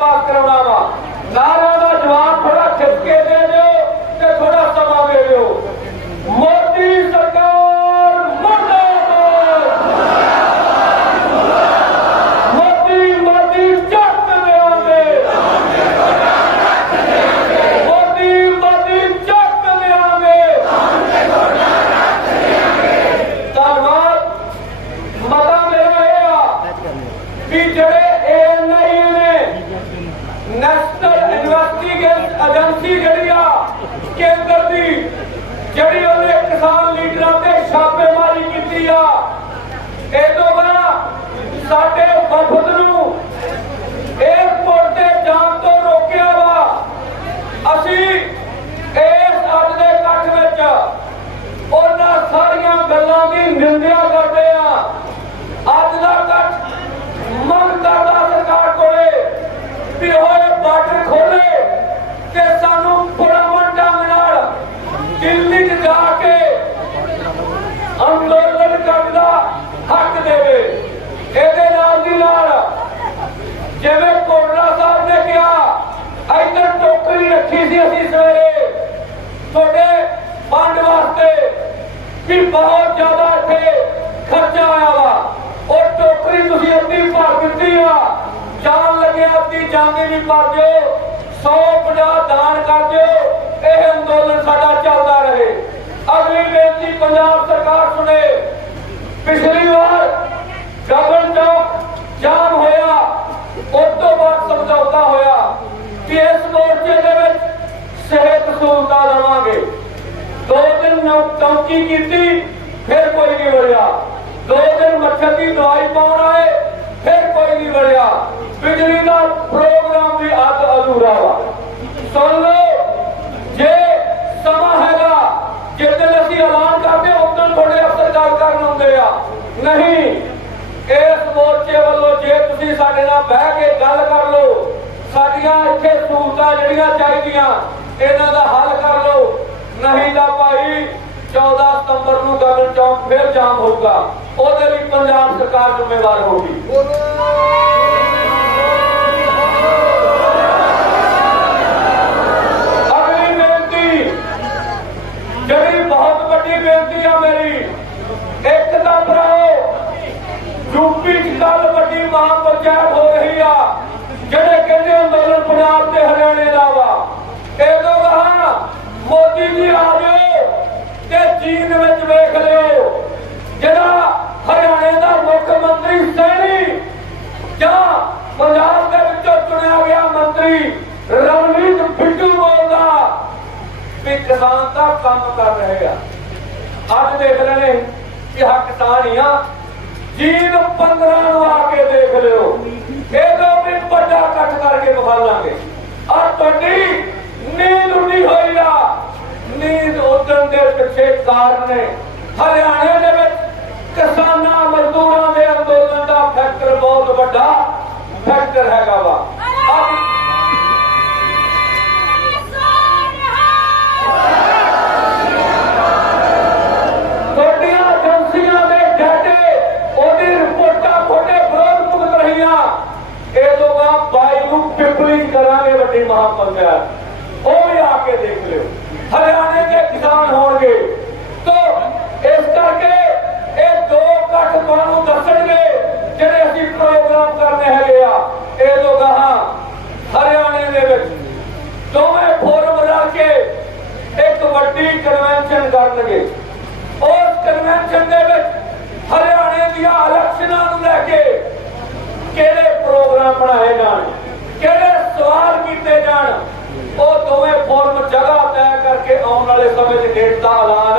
ਪਾਸ ਕਰਾਉਣਾ ਵਾ ਨਾਰਿਆਂ ਦਾ ਜਵਾਬ ਥੋੜਾ ਖਿੱਚਕੇ ਦੇ ਦਿਓ ਤੇ ਥੋੜਾ ਸਮਾਂ ਦੇ ਦਿਓ ਮੋਦੀ ਸਰਕਾਰ ਮੁਰਦਾਬਾਦ ਮੋਦੀ ਮੋਦੀ ਚੱਕ ਦੇਵਾਂਗੇ ਮੋਦੀ ਮੋਦੀ ਚੱਕ ਦੇਵਾਂਗੇ ਧੰਨਵਾਦ ਮਤਾ ਮੇਰਾ ਇਹ ਆ ਵੀ ਜਿਹੜੇ ਏਐਨਆਈ ਨੇ ਨੈਸ਼ਨਲ ਇਨਵੈਸਟੀਗੇਸ਼ਨ ਏਜੰਸੀ ਜਿਹੜੀ ਆ ਕੇਂਦਰ ਦੀ ਜਿਹੜੀ ਉਹਨੇ ਕਿਸਾਨ ਲੀਡਰਾਂ ਤੇ ਛਾਪੇਮਾਰੀ ਕੀਤੀ ਆ। ਇਹ ਤੋਂ ਬਾਅਦ ਸਾਡੇ ਵਫਦ ਨੂੰ ਏਅਰਪੋਰਟ ਤੇ ਜਾਣ ਤੋਂ ਰੋਕਿਆ ਵਾ ਅਸੀਂ ਇਸ ਅੱਜ ਦੇ ਇਕੱਠ ਵਿੱਚ ਉਹਨਾਂ ਸਾਰੀਆਂ ਗੱਲਾਂ ਦੀ ਨਿੰਦਿਆ ਕਰਦੇ ਆ ਅੱਜ ਦਾ ਇਕੱਠ ਮੰਗ ਕਰਦਾ ਸਰਕਾਰ ਕੋਲੇ ਵੀ ਹੋਏ ਬਾਰਡਰ ਖੋਲੇ ਤੇ ਸਾਨੂੰ ਪੁਰਮਨ ਢੰਗ ਨਾਲ ਦਿੱਲੀ 'ਚ ਜਾ ਕੇ ਅੰਦੋਲਨ ਕਰਨ ਦਾ ਹੱਕ ਦੇਵੇ ਇਹਦੇ ਨਾਲ ਦੀ ਨਾਲ ਜਿਵੇਂ ਕੋਟਲਾ ਸਾਹਿਬ ਨੇ ਕਿਹਾ ਇੱਧਰ ਟੋਕਰੀ ਰੱਖੀ ਸੀ ਅਸੀਂ ਸਵੇਰੇ ਤੁਹਾਡੇ ਫੰਡ ਵਾਸਤੇ ਵੀ ਬਹੁਤ ਜ਼ਿਆਦਾ ਇੱਥੇ ਖਰਚਾ ਆਇਆ ਵਾ ਉਹ ਟੋਕਰੀ ਤੁਸੀਂ ਅੱਧੀ ਭਰ ਦਿੱਤੀ ਆ ਜਾਣ ਲੱਗਿਆ ਅੱਧੀ ਭਰ ਦਿਓ 150 ਦਾਨ ਕਰ ਦਿਓ, ਇਹ ਅੰਦੋਲਨ ਸਾਡਾ ਚੱਲਦਾ ਰਹੇ। ਅਗਲੀ ਬੇਨਤੀ ਪੰਜਾਬ ਸਰਕਾਰ ਸੁਣੇ। ਪਿਛਲੀ ਵਾਰ ਗਗਨ ਚੌਕ ਜਾਮ ਹੋਇਆ, ਉਸ ਤੋਂ ਬਾਅਦ ਸਮਝੌਤਾ ਹੋਇਆ ਕਿ ਇਸ ਮੋਰਚੇ ਦੇ ਵਿੱਚ ਸਿਹਤ ਸਹੂਲਤਾਂ ਲਵਾਂਗੇ ਦੋ ਦਿਨ ਨੌ- ਚੌਕੀ ਕੀਤੀ, ਫਿਰ ਕੋਈ ਨਹੀਂ ਵੜਿਆ। ਦੋ ਦਿਨ ਮੱਛਰ ਦੀ ਦਵਾਈ ਪਾਉਣ ਆਏ, ਫਿਰ ਕੋਈ ਨਹੀਂ ਵੜਿਆ। ਬਿਜਲੀ ਦਾ ਪ੍ਰੋਗਰਾਮ ਵੀ ਅੱਧ ਅਧੂਰਾ ਵਾ। ਸੁਣ ਲਓ, ਜੇ ਸਮਾਂ ਹੈਗਾ, ਜਿੱਦਣ ਅਸੀਂ ਐਲਾਨ ਕਰਦੇ ਉਦੋਂ ਤੁਹਾਡੇ ਅਫਸਰ ਗੱਲ ਕਰਨ ਆਉਂਦੇ ਆ। ਨਹੀਂ, ਇਸ ਮੋਰਚੇ ਵੱਲੋਂ ਜੇ ਤੁਸੀਂ ਸਾਡੇ ਨਾਲ ਬਹਿ ਕੇ ਗੱਲ ਕਰ ਲਓ, ਸਾਡੀਆਂ ਇੱਥੇ ਸਹੂਲਤਾਂ ਜਿਹੜੀਆਂ ਚਾਹੀਦੀਆਂ, ਇਹਨਾਂ ਦਾ ਹੱਲ ਕਰ ਲਓ। ਨਹੀਂ ਤਾਂ ਭਾਈ 14 ਸਤੰਬਰ ਨੂੰ ਗਗਨ ਚੌਕ ਫਿਰ ਜਾਮ ਹੋਊਗਾ। ਉਹਦੇ ਲਈ ਪੰਜਾਬ ਸਰਕਾਰ ਜ਼ਿੰਮੇਵਾਰ ਹੋਊਗੀ। ਯੂਪੀ ਚ ਕੱਲ ਵੱਡੀ ਮਹਾ ਪੰਚਾਇਤ ਹੋ ਰਹੀ ਆ, ਜਿਹੜੇ ਕਹਿੰਦੇ ਅੰਦੋਲਨ ਪੰਜਾਬ ਤੇ ਹਰਿਆਣੇ ਦਾ ਵਾ। ਇਹ ਕਹਾ ਮੋਦੀ ਜੀ ਆ ਜਾਓ ਤੇ ਚੀਨ ਵਿੱਚ ਵੇਖ ਲਿਓ। ਜਿਹੜਾ ਹਰਿਆਣੇ ਦਾ ਮੁੱਖ ਮੰਤਰੀ ਸੈਣੀ ਜਾਂ ਪੰਜਾਬ ਦੇ ਵਿੱਚੋਂ ਚੁਣਿਆ ਗਿਆ ਮੰਤਰੀ ਰਣਜੀਤ ਬਿੱਟੂ ਬੋਲਦਾ, ਵੀ ਕਿਸਾਨ ਤਾਂ ਕੰਮ ਕਰ ਰਹੇਗਾ ਅੱਜ ਦੇਖ ਲੈਣੇ ਕਿ ਹਾਂ ਕਿਸਾਨ ਹੀ ਆ ਜੀਨ 15 ਨੂੰ ਆ ਕੇ ਦੇਖ ਲਿਓ। ਇਹਦਾ ਵੀ ਵੱਡਾ ਕੱਟ ਕਰਕੇ ਵਿਖਾ ਲਾਂਗੇ ਆ ਤੁਹਾਡੀ ਨੀਂਦ ਉੱਡੀ ਹੋਈ ਆ। ਨੀਂਦ ਉਦਣ ਦੇ ਪਿੱਛੇ ਕਾਰਨ ਨੇ। ਹਰਿਆਣੇ ਦੇ ਵਿੱਚ ਕਿਸਾਨਾਂ ਮਜ਼ਦੂਰਾਂ ਦੇ ਅੰਦੋਲਨ ਦਾ ਫੈਕਟਰ ਬਹੁਤ ਵੱਡਾ ਫੈਕਟਰ ਹੈਗਾ ਵਾ ਅੱਜ ਤੁਹਾਡੀਆਂ ਏਜੰਸੀਆਂ ਦੇ ਡਾਟੇ ਉਹਦੀ ਰਿਪੋਰਟਾਂ ਤੁਹਾਡੇ ਵਿਰੋਧ ਭੁਗਤ ਰਹੀਆਂ ਇਹ ਤੋਂ ਬਾਅਦ ਬਾਈ ਨੂੰ ਪਿਪਲੀ ਕਰਾਂਗੇ ਵੱਡੀ ਮਹਾਪੰਚਾਇਤ ਉਹ ਵੀ ਆ ਕੇ ਦੇਖ ਲਿਓ ਹਰਿਆਣੇ ਦੇ ਕਿਸਾਨ ਹੋਣਗੇ ਤੋਂ ਇਸ ਕਰਕੇ ਇਹ ਦੋ ਇਕੱਠ ਤੁਹਾਨੂੰ ਦੱਸਣਗੇ ਜਿਹੜੇ ਅਸੀਂ ਪ੍ਰੋਗਰਾਮ ਕਰਨੇ ਹੈਗੇ ਆ ਇਹ ਤੋਂ ਗਾਹਾਂ ਹਰਿਆਣੇ ਦੇ ਵਿੱਚ ਦੋਵੇਂ ਫੋਰਮ ਰਲ ਕੇ ਇੱਕ ਵੱਡੀ ਕਨਵੈਨਸ਼ਨ ਕਰਨਗੇ ਉਸ ਕਨਵੈਨਸ਼ਨ ਦੇ ਵਿੱਚ ਹਰਿਆਣੇ ਦੀਆਂ ਇਲੈਕਸ਼ਨਾਂ ਨੂੰ ਲੈ ਕੇ ਕਿਹੜੇ ਪ੍ਰੋਗਰਾਮ ਬਣਾਏ ਜਾਣ ਕਿਹੜੇ ਸਵਾਲ ਕੀਤੇ ਜਾਣ ਉਹ ਦੋਵੇਂ ਫੋਰਮ ਜਗ੍ਹਾ ਤੈਅ ਕਰਕੇ ਆਉਣ ਵਾਲੇ ਸਮੇਂ 'ਚ ਡੇਟ ਦਾ ਐਲਾਨ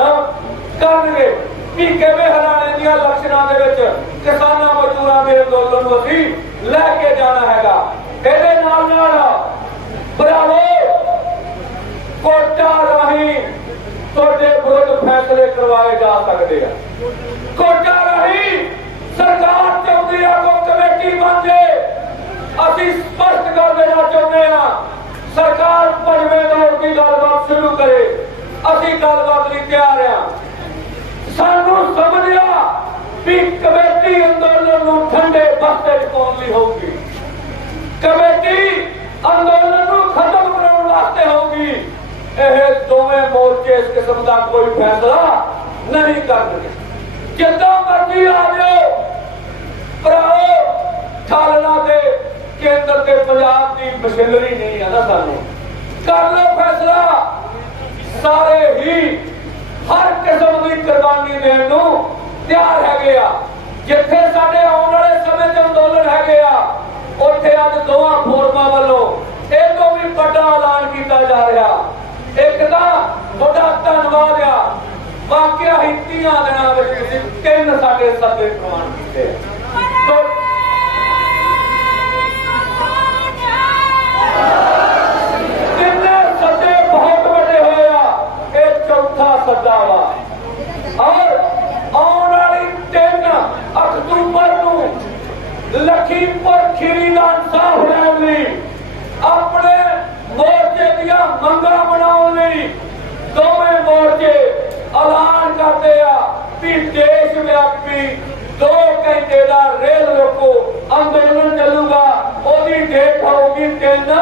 ਕਰਨਗੇ। ਕਿ ਕਿਵੇਂ ਹਰਿਆਣੇ ਦੀਆਂ ਇਲੈਕਸ਼ਨਾਂ ਦੇ ਵਿੱਚ ਕਿਸਾਨਾਂ ਮਜ਼ਦੂਰਾਂ ਦੇ ਅੰਦੋਲਨ ਨੂੰ ਅਸੀਂ ਲੈ ਕੇ ਜਾਣਾ ਹੈਗਾ। ਇਹਦੇ ਨਾਲ ਨਾਲ ਬਰਾਵੋ ਕੋਟਾ ਰਾਹੀਂ ਤੁਹਾਡੇ ਵਿਰੁੱਧ ਫੈਸਲੇ ਕਰਵਾਏ ਜਾ ਸਕਦੇ ਆ। ਕੋਟਾ ਰਾਹੀਂ ਸਰਕਾਰ ਚਾਹੁੰਦੀ ਆ ਕੋ ਕਮੇਟੀ ਬਣ ਜੇ। ਅਸੀਂ ਸਪਸ਼ਟ ਕਰ ਦੇਣਾ ਚਾਹੁੰਦੇ ਆ, ਸਰਕਾਰ ਪੰਜਵੇਂ ਦੌਰ ਦੀ ਗੱਲਬਾਤ ਸ਼ੁਰੂ ਕਰੇ। ਅਸੀਂ ਗੱਲਬਾਤ ਲਈ ਤਿਆਰ ਆ। ਸਾਨੂੰ ਸਮਝਿਆ ਵੀ ਕਮੇਟੀ ਅੰਦੋਲਨ ਨੂੰ ਠੰਡੇ ਬਸਤੇ ਚ ਪਾਉਣ ਲਈ ਹੋਊਗੀ ਕਮੇਟੀ ਅੰਦੋਲਨ ਨੂੰ ਖਤਮ ਕਰਾਉਣ ਵਾਸਤੇ ਹੋਊਗੀ। ਇਹ ਦੋਵੇਂ ਮੋਰਚੇ ਇਸ ਕਿਸਮ ਦਾ ਕੋਈ ਫੈਸਲਾ ਨਹੀਂ ਕਰਨਗੇ। ਜਿੱਦਾਂ ਮਰਜ਼ੀ ਆ ਜਾਓ। ਭਰਾਓ ਠਾਲਣਾ ਦੇ ਕੇਂਦਰ ਤੇ ਪੰਜਾਬ ਦੀ ਮਸ਼ੀਨਰੀ ਨਹੀਂ ਆ ਨਾ ਸਾਨੂੰ। ਕਰ ਲਓ ਫੈਸਲਾ। ਸਾਰੇ ਹੀ ਹਰ ਕਿਸਮ ਦੀ ਕੁਰਬਾਨੀ ਦੇਣ ਨੂੰ ਤਿਆਰ ਹੈਗੇ ਆ। ਜਿੱਥੇ ਸਾਡੇ ਆਉਣ ਵਾਲੇ ਸਮੇਂ 'ਚ ਅੰਦੋਲਨ ਹੈਗੇ ਆ, ਉੱਥੇ ਅੱਜ ਦੋਵਾਂ ਫੋਰਮਾਂ ਵੱਲੋਂ ਇਹ ਤੋਂ ਵੀ ਵੱਡਾ ਐਲਾਨ ਕੀਤਾ ਜਾ ਰਿਹਾ। ਇੱਕ ਤਾਂ ਵੱਡਾ ਧੰਨਵਾਦ ਆ, ਵਾਕਿਆ ਹੀ ਤੀਆਂ ਦਿਨਾਂ ਵਿੱਚ ਤਿੰਨ ਸਾਡੇ ਸੱਦੇ ਪ੍ਰਵਾਨ ਕੀਤੇ। ਆ। ਤੋ ਤਿੰਨੇ ਸੱਦੇ ਬਹੁਤ ਵੱਡੇ ਹੋਏ ਆ ਇਹ ਚੌਥਾ ਵਾ ਔਰ ਆਉਣ ਵਾਲੀ 3 ਅਕਤੂਬਰ ਨੂੰ ਲਖੀਮਪੁਰ ਖੀਰੀ ਦਾ ਇਨਸਾਫ ਲੈਣ ਲਈ, ਆਪਣੇ ਮੋਰਚੇ ਦੀਆਂ ਮੰਗਾਂ ਬਣਾਉਣ ਲਈ ਦੋਵੇਂ ਮੋਰਚੇ ਐਲਾਨ ਕਰਦੇ ਆ ਵੀ ਦੇਸ਼ ਵਿਆਪੀ 2 ਘੰਟੇ ਦਾ ਰੇਲ ਰੋਕੋ ਅੰਦੋਲਨ ਚੱਲੂਗਾ। ਉਹਦੀ ਡੇਟ ਹੋਊਗੀ 3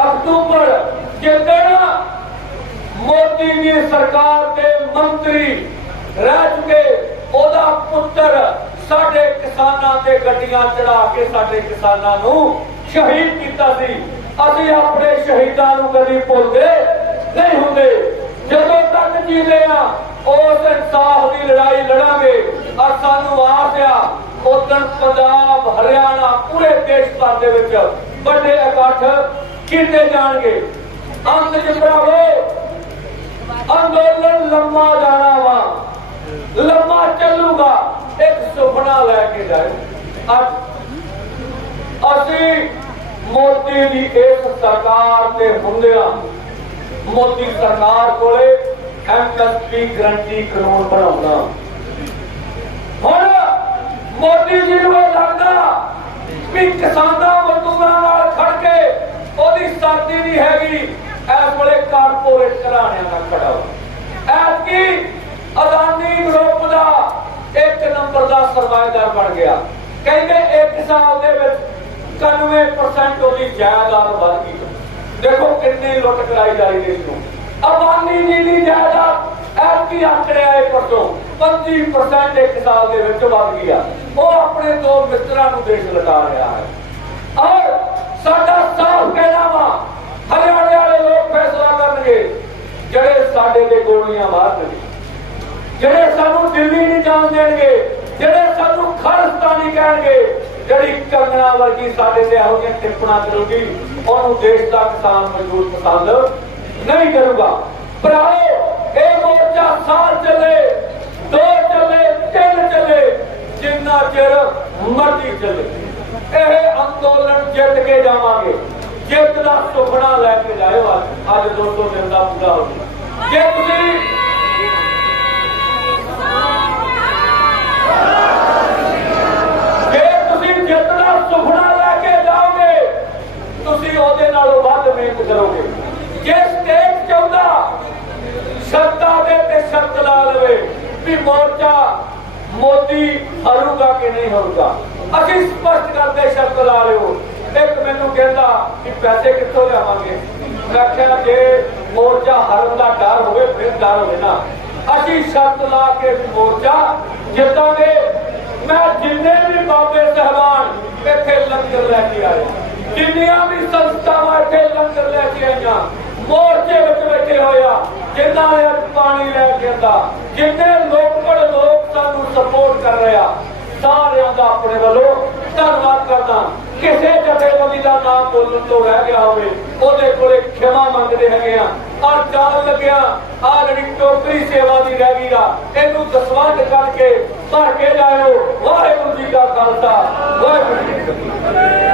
ਅਕਤੂਬਰ। ਜਿੱਦਣ ਮੋਦੀ ਦੀ ਸਰਕਾਰ ਮੰਤਰੀ ਰਹਿ ਚੁੱਕੇ, ਉਹਦਾ ਪੁੱਤਰ ਸਾਡੇ ਕਿਸਾਨਾਂ ਤੇ ਗੱਡੀਆਂ ਚੜਾ ਕੇ ਸਾਡੇ ਕਿਸਾਨਾਂ ਨੂੰ ਸ਼ਹੀਦ ਕੀਤਾ ਸੀ। ਅਸੀਂ ਆਪਣੇ ਸ਼ਹੀਦਾਂ ਨੂੰ ਕਦੀ ਭੁੱਲਦੇ ਨਹੀਂ ਹੁੰਦੇ। ਜਦੋਂ ਤੱਕ ਜੀਲੇ ਆ ਉਸ ਇਨਸਾਫ ਦੀ ਲੜਾਈ ਲੜਾਂਗੇ। ਆ ਸਾਨੂੰ ਆਸ ਆ ਉਦੋਂ ਪੰਜਾਬ, ਹਰਿਆਣਾ ਪੂਰੇ ਦੇਸ਼ ਭਰ ਦੇ ਵਿੱਚ ਵੱਡੇ ਇਕੱਠ ਕੀਤੇ ਜਾਣਗੇ। ਅੰਤ ਚ ਭਰਾਵੋ ਅੰਦੋਲਨ ਲੰਮਾ ਜਾਣਾ ਵਾ। ਲੰਮਾ ਚੱਲੂਗਾ, ਇੱਕ ਸੁਪਨਾ ਲੈ ਕੇ ਜਾਏ ਅੱਜ ਅਸੀਂ ਮੋਦੀ ਦੀ ਇਸ ਸਰਕਾਰ ਦੇ ਹੁੰਦਿਆਂ ਮੋਦੀ ਸਰਕਾਰ ਕੋਲੇ ਐਮਐਸਪੀ ਗਰੰਟੀ ਕਾਨੂੰਨ ਬਣਾਉਣਾ ਹੁਣ ਮੋਦੀ ਜੀ ਨੂੰ ਇਹ ਲੱਗਦਾ ਵੀ ਕਿਸਾਨਾਂ ਮਜ਼ਦੂਰਾਂ ਨਾਲ ਖੜ ਕੇ ਉਹਦੀ ਸਰਦੀ ਨਹੀਂ ਹੈਗੀ। ਇਸ ਵੇਲੇ ਕਾਰਪੋਰੇਟ ਘਰਾਣਿਆਂ ਦਾ ਖੜਾ ਹੋ ਐਤਕੀ ਅਦਾਨੀ ਗਰੁੱਪ ਦਾ ਇੱਕ ਨੰਬਰ ਦਾ ਸਰਮਾਏਦਾਰ ਬਣ ਗਿਆ। ਕਹਿੰਦੇ ਇੱਕ ਸਾਲ ਦੇ ਵਿੱਚ 91% ਉਹਦੀ ਜਾਇਦਾਦ ਵਧ ਗਈ। ਦੇਖੋ ਕਿੰਨੀ ਲੁੱਟ ਕਰਾਈ ਜਾ ਰਹੀ ਦੇਸ਼ ਨੂੰ। ਅਬਾਨੀ ਜੀ ਦੀ ਜਾਇਦਾਦ ਐਤਕੀ ਆਂਕੜਿਆ ਇਹ ਪਰਸੋਂ 25% ਇੱਕ ਸਾਲ ਦੇ ਵਿੱਚ ਵਧ ਗਿਆ ਉਹ ਆਪਣੇ ਦੋ ਮਿੱਤਰਾਂ ਨੂੰ ਦੇਸ਼ ਲਗਾ ਰਿਹਾ ਹੈ। ਔਰ ਸਾਡਾ ਸਾਫ਼ ਕਹਿਣਾ ਵਾ, ਹਰਿਆਣੇ ਵਾਲੇ ਫੈਸਲਾ ਕਰਨਗੇ, ਜਿਹੜੇ ਸਾਡੇ ਤੇ ਗੋਲੀਆਂ ਮਾਰਨਗੇ। ਜਿਹੜੇ ਸਾਨੂੰ ਦਿੱਲੀ ਨਹੀਂ ਜਾਣ ਦੇਣਗੇ, ਜਿਹੜੇ ਸਾਨੂੰ ਖਾਲਿਸਤਾਨੀ ਕਹਿਣਗੇ, ਜਿਹੜੀ ਕੰਗਣਾ ਵਰਗੀ ਸਾਡੇ ਤੇ ਇਹੋ ਜਿਹੀਆਂ ਟਿੱਪਣਾ ਕਰੂਗੀ, ਉਹਨੂੰ ਦੇਸ਼ ਦਾ ਕਿਸਾਨ ਮਜ਼ਦੂਰ ਪਸੰਦ ਨਹੀਂ ਕਰੂਗਾ। ਭਰਾਓ ਇਹ ਮੋਰਚਾ ਸਾਲ ਚੱਲੇ, ਦੋ ਚੱਲੇ, ਤਿੰਨ ਚੱਲੇ, ਜਿੰਨਾ ਚਿਰ ਮਰਜ਼ੀ ਚੱਲੇ। ਇਹ ਅੰਦੋਲਨ ਜਿੱਤ ਕੇ ਜਾਵਾਂਗੇ, ਜਿੱਤ ਦਾ ਸੁਪਨਾ ਲੈ ਕੇ ਜਾਇਓ ਅੱਜ। ਅੱਜ 200 ਦਿਨ ਦਾ ਪੂਰਾ ਹੋ ਗਿਆ। ਜੇ ਤੁਸੀਂ ਤੁਸੀਂ ਉਹਦੇ ਨਾਲੋਂ ਵੱਧ ਮਿਹਨਤ ਕਰੋਗੇ। ਜੇ ਸਟੇਟ ਚਾਹੁੰਦਾ ਸ਼ਰਤਾਂ ਦੇ ਤੇ ਸ਼ਰਤ ਲਾ ਲਵੇ ਵੀ ਮੋਰਚਾ ਮੋਦੀ ਹਰੂਗਾ ਕਿ ਨਹੀਂ ਹਰੂਗਾ। ਅਸੀਂ ਸਪਸ਼ਟ ਕਰਦੇ ਸ਼ਰਤ ਲਾ ਲਿਓ। ਇੱਕ ਮੈਨੂੰ ਕਹਿੰਦਾ ਕਿ ਪੈਸੇ ਕਿੱਥੋਂ ਲਿਆਵਾਂਗੇ? ਮੈਂ ਕਿਹਾ ਜੇ ਮੋਰਚਾ ਹਰਨ ਦਾ ਡਰ ਹੋਵੇ, ਫਿਰ ਡਰ ਹੋਵੇ ਨਾ। ਅਸੀਂ ਸ਼ਰਤ ਲਾ ਕੇ ਮੋਰਚਾ ਜਿੱਤਾਂਗੇ। ਮੈਂ ਜਿੰਨੇ ਵੀ ਬਾਬੇ ਸਹਿਬਾਨ ਇੱਥੇ ਲੰਗਰ ਲੈ ਕੇ ਆਏ, ਜਿੰਨੀਆਂ ਵੀ ਸੰਸਥਾਵਾਂ ਇੱਥੇ ਲੰਗਰ ਲੈ ਕੇ ਆਈਆਂ, ਮੋਰਚੇ ਵਿੱਚ ਬੈਠੇ ਹੋਇਆ ਜਿਨ੍ਹਾਂ ਨੇ ਪਾਣੀ ਲੈ ਕੇ ਆਂਦਾ ਜਿੰਨੇ ਲੋਕਲ ਲੋਕ ਸਾਨੂੰ ਸਪੋਰਟ ਕਰ ਰਿਹਾ ਸਾਰਿਆਂ ਦਾ ਆਪਣੇ ਵੱਲੋਂ ਧੰਨਵਾਦ ਕਰਦਾ। ਕਿਸੇ ਜਥੇਬੰਦੀ ਦਾ ਨਾਮ ਬੋਲਣ ਤੋਂ ਰਹਿ ਗਿਆ ਹੋਵੇ ਉਹਦੇ ਕੋਲੇ ਖਿਮਾ ਮੰਗਦੇ ਹੈਗੇ ਆ। ਔਰ ਜਾਣ ਲੱਗਿਆ ਆ ਜਿਹੜੀ ਟੋਕਰੀ ਸੇਵਾ ਦੀ ਰਹਿ ਗਈ ਆ, ਇਹਨੂੰ ਦਸਵੰਧ ਕਰਕੇ ਭਰ ਕੇ ਜਾਇਓ ਵਾਹਿਗੁਰੂ ਜੀ ਕਾ ਖਾਲਸਾ, ਵਾਹਿਗੁਰੂ ਜੀ ਕੀ ਫਤਿਹ।